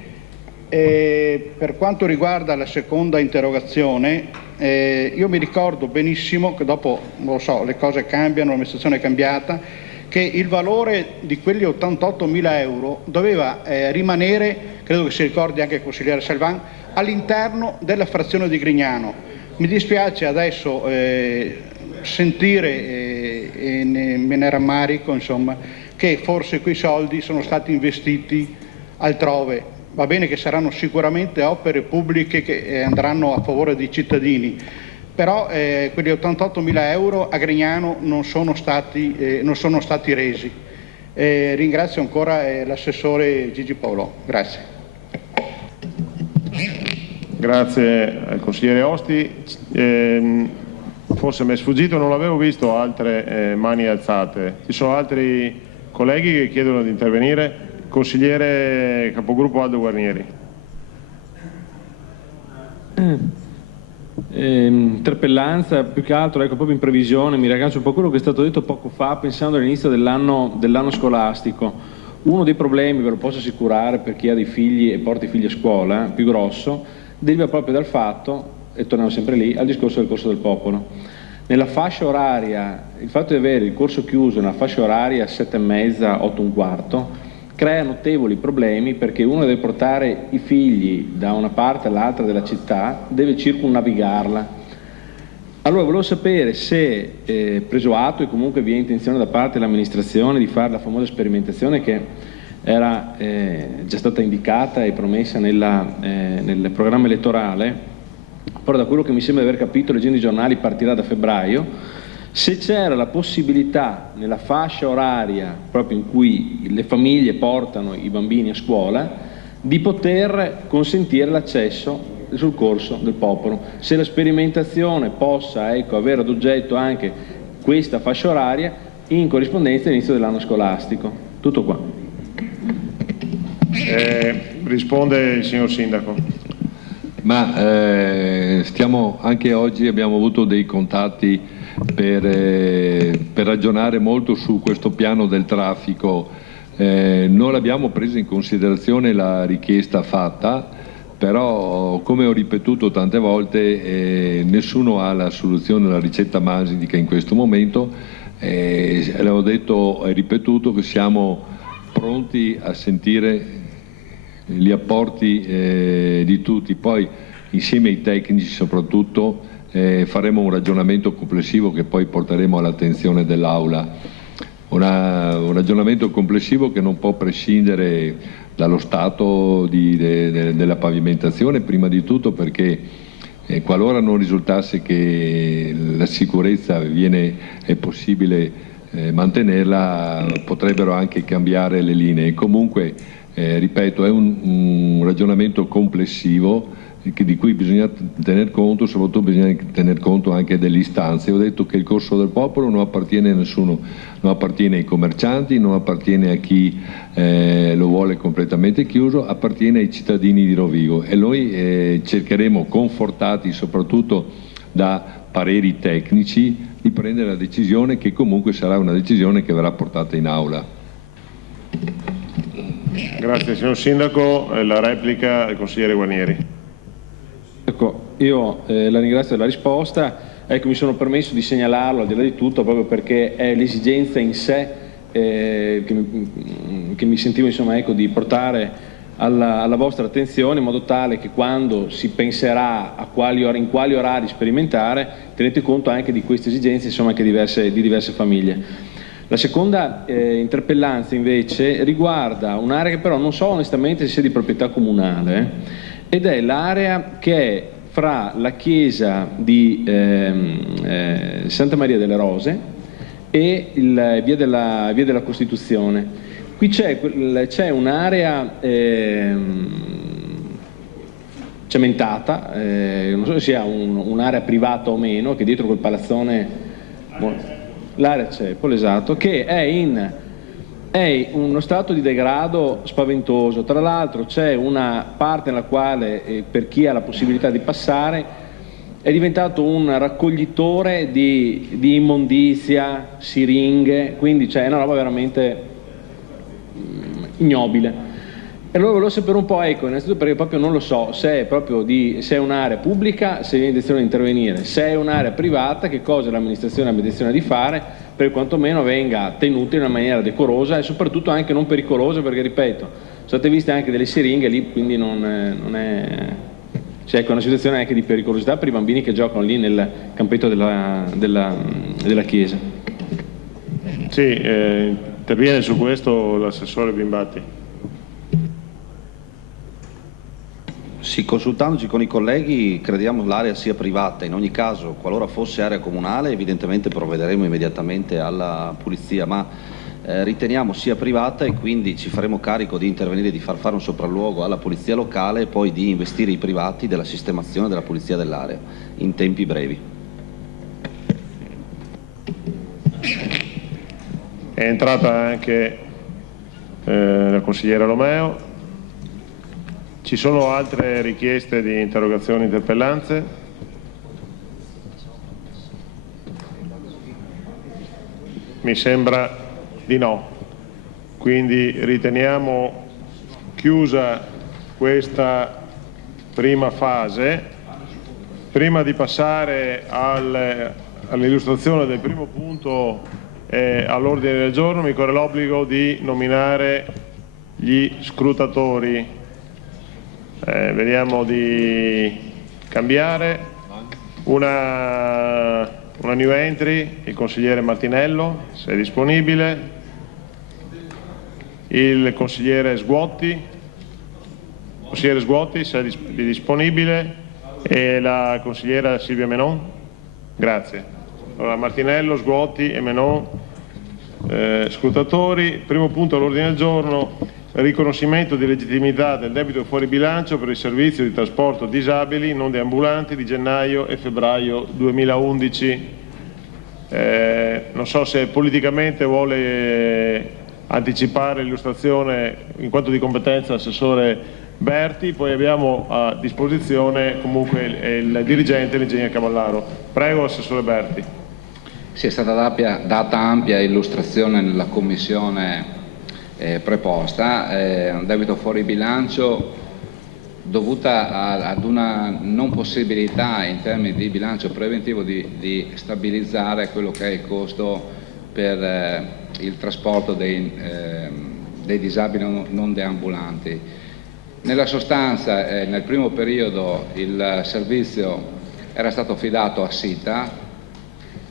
Per quanto riguarda la seconda interrogazione, io mi ricordo benissimo che dopo, non lo so, le cose cambiano, l'amministrazione è cambiata, che il valore di quegli 88.000 euro doveva rimanere, credo che si ricordi anche il consigliere Salvan, all'interno della frazione di Grignano. Mi dispiace adesso sentire e me ne rammarico, insomma, che forse quei soldi sono stati investiti altrove. Va bene che saranno sicuramente opere pubbliche che andranno a favore dei cittadini, però quegli 88.000 euro a Grignano non sono stati resi. Ringrazio ancora l'assessore Gigi Paolon. Grazie. Grazie al consigliere Osti. Forse mi è sfuggito, non avevo visto altre mani alzate. Ci sono altri colleghi che chiedono di intervenire? Consigliere capogruppo Aldo Guarnieri. Interpellanza, più che altro, ecco, proprio in previsione, mi raggancio un po' a quello che è stato detto poco fa, pensando all'inizio dell'anno scolastico. Uno dei problemi, ve lo posso assicurare, per chi ha dei figli e porta i figli a scuola, più grosso, deriva proprio dal fatto, e torniamo sempre lì, al discorso del Corso del Popolo. Nella fascia oraria, il fatto di avere il corso chiuso nella fascia oraria 7:30, 8:15, crea notevoli problemi perché uno deve portare i figli da una parte all'altra della città, deve circumnavigarla. Allora volevo sapere se, preso atto e comunque vi è intenzione da parte dell'amministrazione di fare la famosa sperimentazione che era già stata indicata e promessa nel programma elettorale, però da quello che mi sembra di aver capito leggendo i giornali partirà da febbraio, se c'era la possibilità nella fascia oraria proprio in cui le famiglie portano i bambini a scuola di poter consentire l'accesso sul Corso del Popolo, se la sperimentazione possa avere ad oggetto anche questa fascia oraria in corrispondenza all'inizio dell'anno scolastico. Tutto qua. Risponde il signor Sindaco. Ma stiamo, anche oggi abbiamo avuto dei contatti per ragionare molto su questo piano del traffico. Non abbiamo preso in considerazione la richiesta fatta, però come ho ripetuto tante volte nessuno ha la soluzione, la ricetta magica in questo momento. L'avevo detto e ripetuto che siamo pronti a sentire gli apporti di tutti, poi insieme ai tecnici soprattutto faremo un ragionamento complessivo che poi porteremo all'attenzione dell'Aula, un ragionamento complessivo che non può prescindere dallo stato della pavimentazione, prima di tutto perché qualora non risultasse che la sicurezza è possibile mantenerla, potrebbero anche cambiare le linee. Comunque, ripeto, è un ragionamento complessivo di cui bisogna tener conto, soprattutto bisogna tener conto anche delle istanze. Ho detto che il Corso del Popolo non appartiene a nessuno, non appartiene ai commercianti, non appartiene a chi lo vuole completamente chiuso, appartiene ai cittadini di Rovigo e noi cercheremo, confortati soprattutto da pareri tecnici, di prendere la decisione che comunque sarà una decisione che verrà portata in Aula. Grazie signor Sindaco, la replica del consigliere Guarnieri. Ecco, io la ringrazio della risposta, ecco, mi sono permesso di segnalarlo al di là di tutto proprio perché è l'esigenza in sé che mi sentivo insomma, ecco, di portare alla vostra attenzione in modo tale che quando si penserà in quali orari sperimentare tenete conto anche di queste esigenze insomma, anche di diverse famiglie. La seconda interpellanza invece riguarda un'area che però non so onestamente se sia di proprietà comunale ed è l'area che è fra la chiesa di Santa Maria delle Rose e via della Costituzione. Qui c'è un'area cementata, non so se sia un'area privata o meno, che dietro quel palazzone, l'area CEPOL, esatto, che è in uno stato di degrado spaventoso. Tra l'altro c'è una parte nella quale per chi ha la possibilità di passare è diventato un raccoglitore di immondizia, siringhe, quindi c'è una roba veramente ignobile. E allora volevo sapere un po', ecco, innanzitutto perché proprio non lo so se è un'area pubblica, se viene intenzione di intervenire, se è un'area privata, che cosa l'amministrazione ha intenzione di fare per quantomeno venga tenuta in una maniera decorosa e soprattutto anche non pericolosa, perché ripeto, sono state viste anche delle siringhe lì, quindi c'è una situazione anche di pericolosità per i bambini che giocano lì nel campetto della chiesa. Sì, interviene su questo l'assessore Bimbatti. Sì, consultandoci con i colleghi crediamo l'area sia privata, in ogni caso qualora fosse area comunale evidentemente provvederemo immediatamente alla pulizia, ma riteniamo sia privata e quindi ci faremo carico di intervenire, di far fare un sopralluogo alla polizia locale e poi di investire i privati della sistemazione della pulizia dell'area in tempi brevi. È entrata anche la consigliera Romeo. Ci sono altre richieste di interrogazioni e interpellanze? Mi sembra di no. Quindi riteniamo chiusa questa prima fase. Prima di passare all'illustrazione del primo punto all'ordine del giorno, mi corre l'obbligo di nominare gli scrutatori. Vediamo di cambiare una new entry, il consigliere Martinello se è disponibile, il consigliere Sguotti se è disponibile e la consigliera Silvia Menon. Grazie. Allora, Martinello, Sguotti e Menon scrutatori. Primo punto all'ordine del giorno: riconoscimento di legittimità del debito fuori bilancio per il servizio di trasporto disabili non deambulanti di gennaio e febbraio 2011. Non so se politicamente vuole anticipare l'illustrazione in quanto di competenza l'assessore Berti, poi abbiamo a disposizione comunque il dirigente, l'ingegner Cavallaro. Prego, assessore Berti. Sì, è stata data ampia illustrazione nella commissione preposta, un debito fuori bilancio dovuta ad una non possibilità in termini di bilancio preventivo di stabilizzare quello che è il costo per il trasporto dei disabili non deambulanti. Nella sostanza, nel primo periodo il servizio era stato affidato a SITA,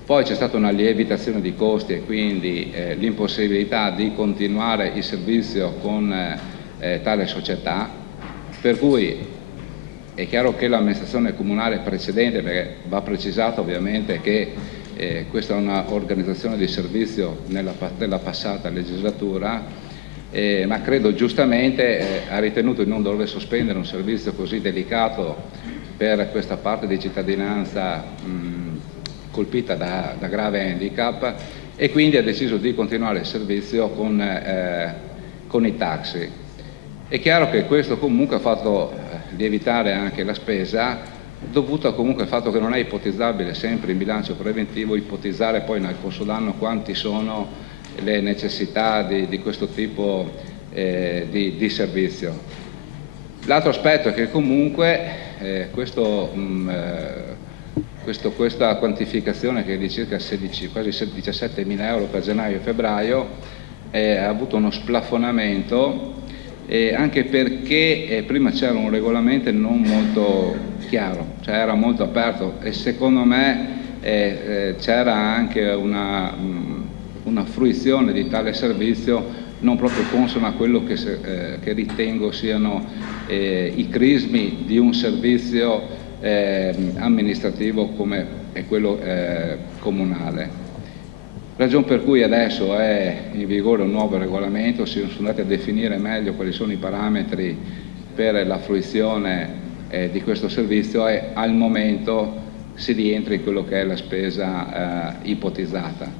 poi c'è stata una lievitazione di costi e quindi l'impossibilità di continuare il servizio con tale società, per cui è chiaro che l'amministrazione comunale precedente, perché va precisato ovviamente che questa è un'organizzazione di servizio della passata legislatura, ma credo giustamente ha ritenuto di non dover sospendere un servizio così delicato per questa parte di cittadinanza colpita da grave handicap, e quindi ha deciso di continuare il servizio con i taxi. È chiaro che questo comunque ha fatto lievitare anche la spesa, dovuta comunque al fatto che non è ipotizzabile sempre in bilancio preventivo ipotizzare poi nel corso d'anno quanti sono le necessità di questo tipo di servizio. L'altro aspetto è che comunque questa quantificazione, che è di circa quasi 17.000 euro per gennaio e febbraio, ha avuto uno splafonamento, anche perché prima c'era un regolamento non molto chiaro, cioè era molto aperto, e secondo me c'era anche una fruizione di tale servizio non proprio consona a quello che ritengo siano i crismi di un servizio amministrativo come è quello comunale. Ragion per cui adesso è in vigore un nuovo regolamento, si sono andati a definire meglio quali sono i parametri per la fruizione di questo servizio, e al momento si rientra in quello che è la spesa ipotizzata.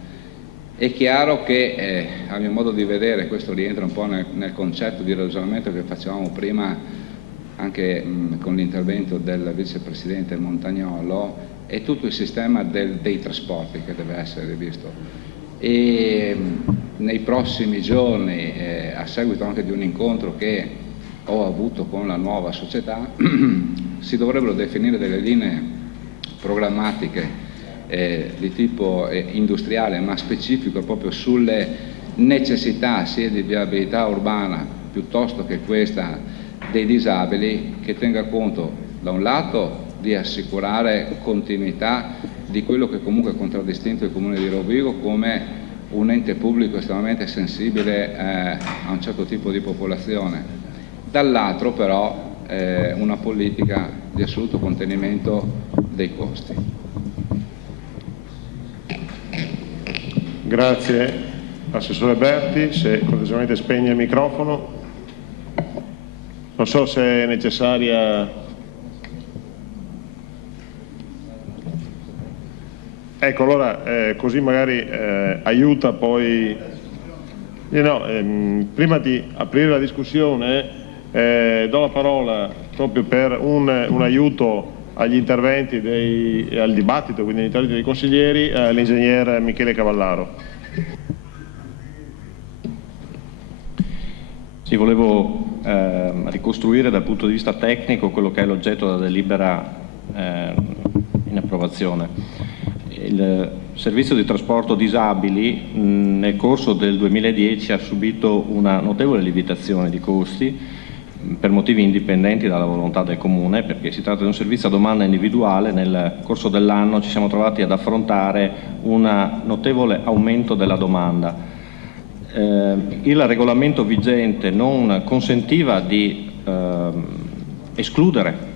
È chiaro che a mio modo di vedere questo rientra un po' nel concetto di ragionamento che facevamo prima anche con l'intervento del vicepresidente Montagnolo, è tutto il sistema dei trasporti che deve essere rivisto. E nei prossimi giorni, a seguito anche di un incontro che ho avuto con la nuova società, si dovrebbero definire delle linee programmatiche di tipo industriale, ma specifico proprio sulle necessità sia di viabilità urbana piuttosto che questa dei disabili, che tenga conto da un lato di assicurare continuità di quello che comunque ha contraddistinto il Comune di Rovigo come un ente pubblico estremamente sensibile a un certo tipo di popolazione, dall'altro però una politica di assoluto contenimento dei costi. Grazie Assessore Berti, se cortesemente spegne il microfono. Non so se è necessaria. Ecco, allora così magari aiuta poi. Prima di aprire la discussione do la parola proprio per un aiuto agli interventi al dibattito, quindi agli interventi dei consiglieri, all'ingegner Michele Cavallaro. Sì, volevo ricostruire dal punto di vista tecnico quello che è l'oggetto della delibera in approvazione. Il servizio di trasporto disabili nel corso del 2010 ha subito una notevole lievitazione di costi per motivi indipendenti dalla volontà del Comune, perché si tratta di un servizio a domanda individuale. Nel corso dell'anno ci siamo trovati ad affrontare un notevole aumento della domanda. Il regolamento vigente non consentiva di escludere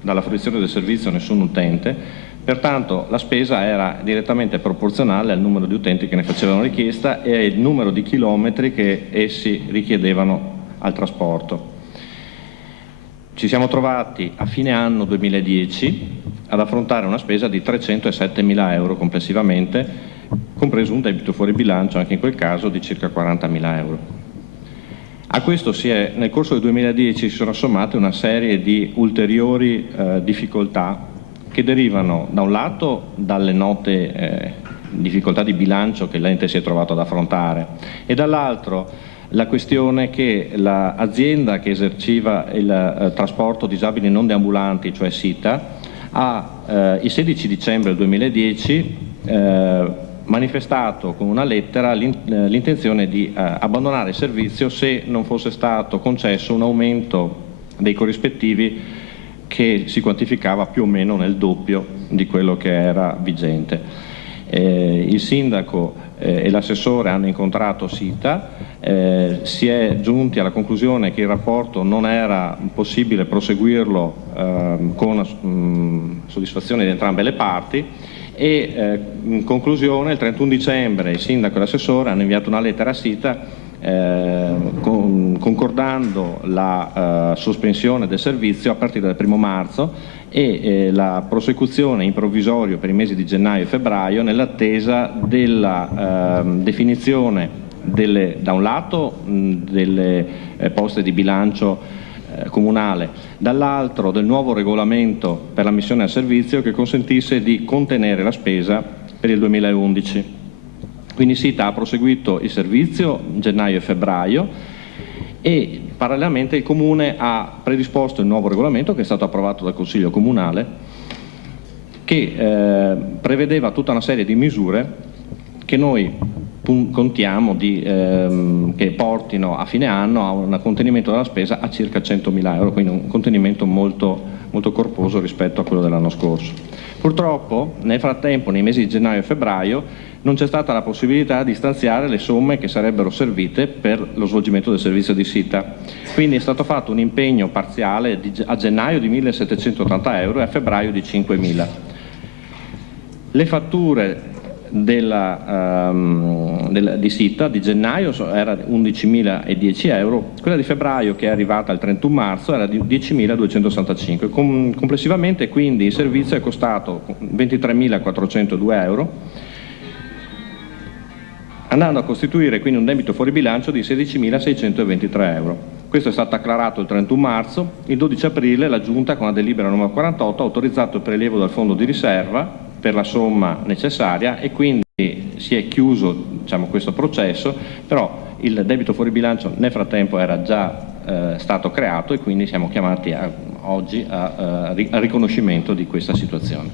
dalla fruizione del servizio nessun utente, pertanto la spesa era direttamente proporzionale al numero di utenti che ne facevano richiesta e al numero di chilometri che essi richiedevano al trasporto. Ci siamo trovati a fine anno 2010 ad affrontare una spesa di 307.000 euro complessivamente, compreso un debito fuori bilancio anche in quel caso di circa 40.000 euro. A questo nel corso del 2010 si sono sommate una serie di ulteriori difficoltà che derivano da un lato dalle note difficoltà di bilancio che l'ente si è trovato ad affrontare e dall'altro la questione che l'azienda che eserciva il trasporto disabili non deambulanti, cioè SITA, ha il 16 dicembre 2010 manifestato con una lettera l'intenzione di abbandonare il servizio se non fosse stato concesso un aumento dei corrispettivi che si quantificava più o meno nel doppio di quello che era vigente. Il sindaco e l'assessore hanno incontrato SITA, si è giunti alla conclusione che il rapporto non era possibile proseguirlo con soddisfazione di entrambe le parti e in conclusione il 31 dicembre il sindaco e l'assessore hanno inviato una lettera a SITA concordando la sospensione del servizio a partire dal 1° marzo e la prosecuzione in provvisorio per i mesi di gennaio e febbraio nell'attesa della definizione da un lato delle poste di bilancio comunale, dall'altro del nuovo regolamento per la missione al servizio che consentisse di contenere la spesa per il 2011. Quindi SITA ha proseguito il servizio in gennaio e febbraio e parallelamente il Comune ha predisposto il nuovo regolamento che è stato approvato dal Consiglio Comunale che prevedeva tutta una serie di misure che noi contiamo che portino a fine anno a un contenimento della spesa a circa 100.000 euro, quindi un contenimento molto corposo rispetto a quello dell'anno scorso. Purtroppo nel frattempo, nei mesi di gennaio e febbraio, non c'è stata la possibilità di stanziare le somme che sarebbero servite per lo svolgimento del servizio di SITA. Quindi è stato fatto un impegno parziale a gennaio di 1.780 euro e a febbraio di 5.000. Le fatture di SITA di gennaio era 11.010 euro, quella di febbraio che è arrivata al 31 marzo era di 10.265. Complessivamente quindi il servizio è costato 23.402 euro, andando a costituire quindi un debito fuori bilancio di 16.623 euro. Questo è stato acclarato il 31 marzo, il 12 aprile la Giunta con la delibera numero 48 ha autorizzato il prelievo dal fondo di riserva per la somma necessaria e quindi si è chiuso questo processo, però il debito fuori bilancio nel frattempo era già stato creato e quindi siamo chiamati oggi a riconoscimento di questa situazione.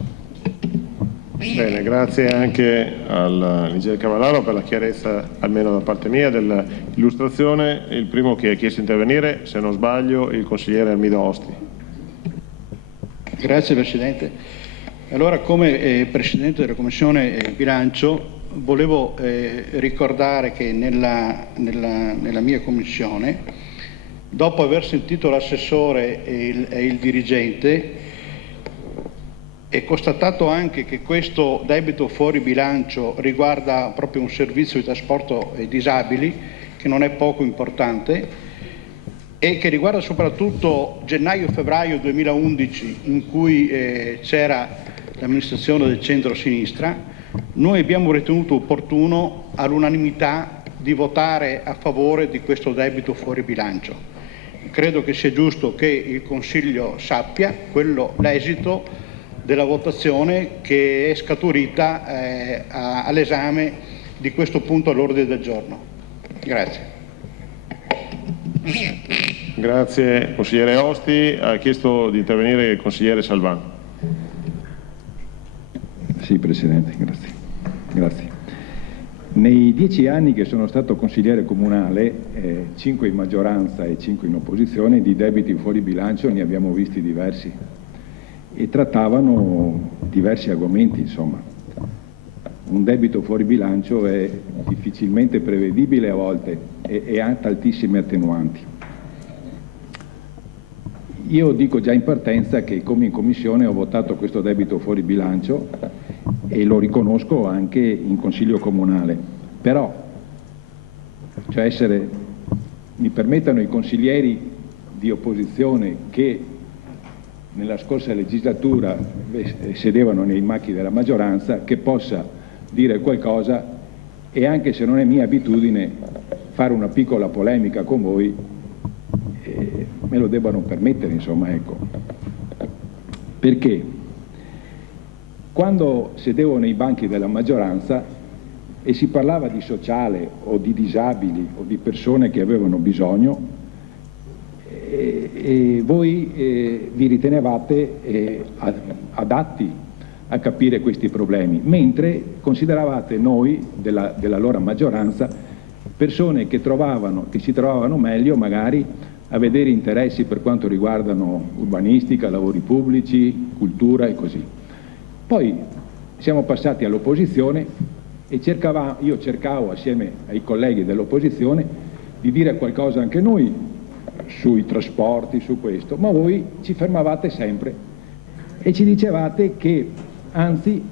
Bene, grazie anche all'ingegnere Cavallaro per la chiarezza, almeno da parte mia, dell'illustrazione. Il primo che ha chiesto di intervenire, se non sbaglio, il consigliere Armido Osti. Grazie Presidente. Allora, come Presidente della Commissione Bilancio, volevo ricordare che nella mia Commissione, dopo aver sentito l'assessore e il dirigente, è constatato anche che questo debito fuori bilancio riguarda proprio un servizio di trasporto ai disabili che non è poco importante e che riguarda soprattutto gennaio e febbraio 2011 in cui c'era l'amministrazione del centro-sinistra. Noi abbiamo ritenuto opportuno all'unanimità di votare a favore di questo debito fuori bilancio. Credo che sia giusto che il Consiglio sappia l'esito della votazione che è scaturita all'esame di questo punto all'ordine del giorno. Grazie. Grazie consigliere Osti. Ha chiesto di intervenire il consigliere Salvan. Sì Presidente, grazie. Nei 10 anni che sono stato consigliere comunale, 5 in maggioranza e 5 in opposizione, di debiti fuori bilancio ne abbiamo visti diversi e trattavano diversi argomenti, insomma. Un debito fuori bilancio è difficilmente prevedibile a volte e ha tantissime attenuanti. Io dico già in partenza che come in Commissione ho votato questo debito fuori bilancio e lo riconosco anche in Consiglio Comunale, però, mi permettano i consiglieri di opposizione che nella scorsa legislatura sedevano nei macchi della maggioranza, che possa dire qualcosa e anche se non è mia abitudine fare una piccola polemica con voi, me lo debbano permettere, insomma, ecco. Perché quando sedevo nei banchi della maggioranza e si parlava di sociale o di disabili o di persone che avevano bisogno, e voi vi ritenevate adatti a capire questi problemi, mentre consideravate noi dell'allora maggioranza persone che si trovavano meglio magari a vedere interessi per quanto riguardano urbanistica, lavori pubblici, cultura e così. Poi siamo passati all'opposizione e io cercavo assieme ai colleghi dell'opposizione di dire qualcosa anche noi sui trasporti, su questo, ma voi ci fermavate sempre e ci dicevate che anzi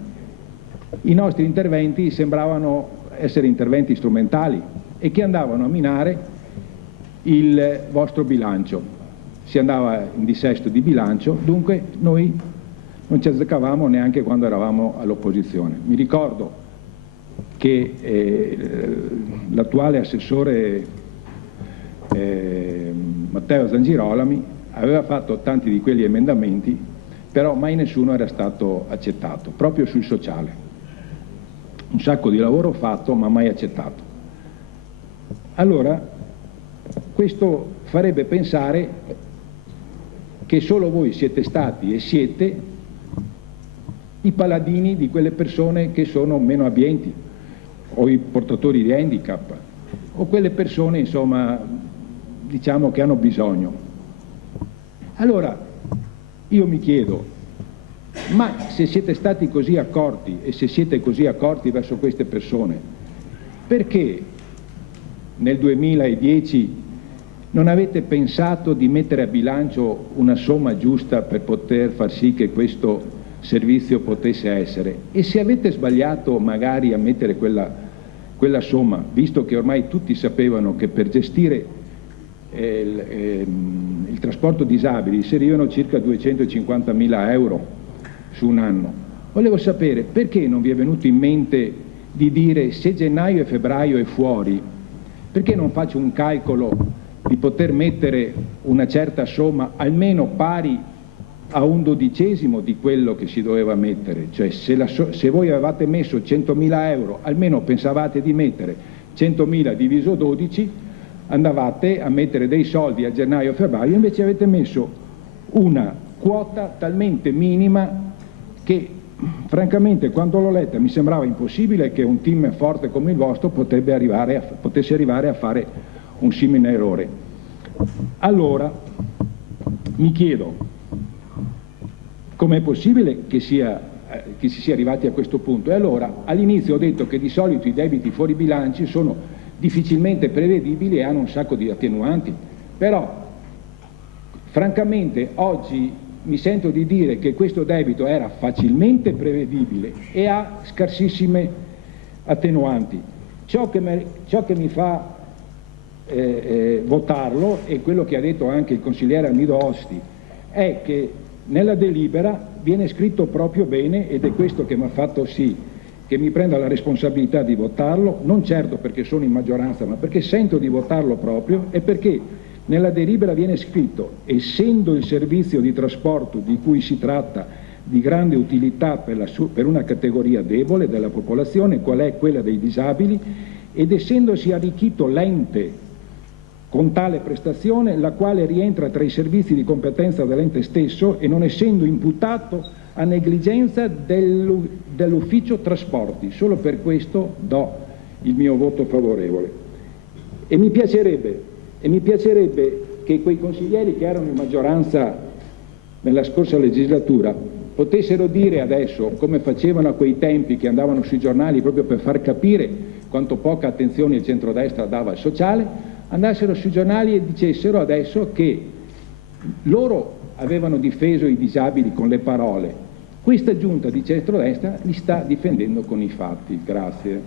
i nostri interventi sembravano essere interventi strumentali e che andavano a minare il vostro bilancio, si andava in dissesto di bilancio, dunque noi non ci azzeccavamo neanche quando eravamo all'opposizione. Mi ricordo che l'attuale assessore Matteo Zangirolami aveva fatto tanti di quegli emendamenti, però mai nessuno era stato accettato, proprio sul sociale. Un sacco di lavoro fatto, ma mai accettato. Allora, questo farebbe pensare che solo voi siete stati e siete i paladini di quelle persone che sono meno abbienti, o i portatori di handicap, o quelle persone, insomma, diciamo che hanno bisogno. Allora, io mi chiedo, ma se siete stati così accorti e se siete così accorti verso queste persone, perché nel 2010 non avete pensato di mettere a bilancio una somma giusta per poter far sì che questo servizio potesse essere? E se avete sbagliato magari a mettere quella somma, visto che ormai tutti sapevano che per gestire il trasporto disabili servivano circa 250.000 euro su un anno, volevo sapere perché non vi è venuto in mente di dire: se gennaio e febbraio è fuori, perché non faccio un calcolo di poter mettere una certa somma almeno pari a 1/12 di quello che si doveva mettere? Cioè se voi avevate messo 100.000 euro, almeno pensavate di mettere 100.000 diviso 12, andavate a mettere dei soldi a gennaio e febbraio, invece avete messo una quota talmente minima che francamente quando l'ho letta mi sembrava impossibile che un team forte come il vostro potesse arrivare a fare un simile errore. Allora mi chiedo, com'è possibile che si sia arrivati a questo punto? E allora all'inizio ho detto che di solito i debiti fuori bilanci sono difficilmente prevedibili e hanno un sacco di attenuanti, però francamente oggi mi sento di dire che questo debito era facilmente prevedibile e ha scarsissime attenuanti. Ciò che mi fa votarlo, e quello che ha detto anche il consigliere Amido Osti, è che nella delibera viene scritto proprio bene, ed è questo che mi ha fatto sì che mi prenda la responsabilità di votarlo, non certo perché sono in maggioranza, ma perché sento di votarlo proprio, e perché nella delibera viene scritto: essendo il servizio di trasporto di cui si tratta di grande utilità per una categoria debole della popolazione, qual è quella dei disabili, ed essendosi arricchito l'ente con tale prestazione, la quale rientra tra i servizi di competenza dell'ente stesso e non essendo imputato a negligenza dell'ufficio trasporti. Solo per questo do il mio voto favorevole. E mi piacerebbe che quei consiglieri che erano in maggioranza nella scorsa legislatura potessero dire adesso, come facevano a quei tempi che andavano sui giornali proprio per far capire quanto poca attenzione il centrodestra dava al sociale, andassero sui giornali e dicessero adesso che loro avevano difeso i disabili con le parole, questa giunta di centrodestra li sta difendendo con i fatti. Grazie.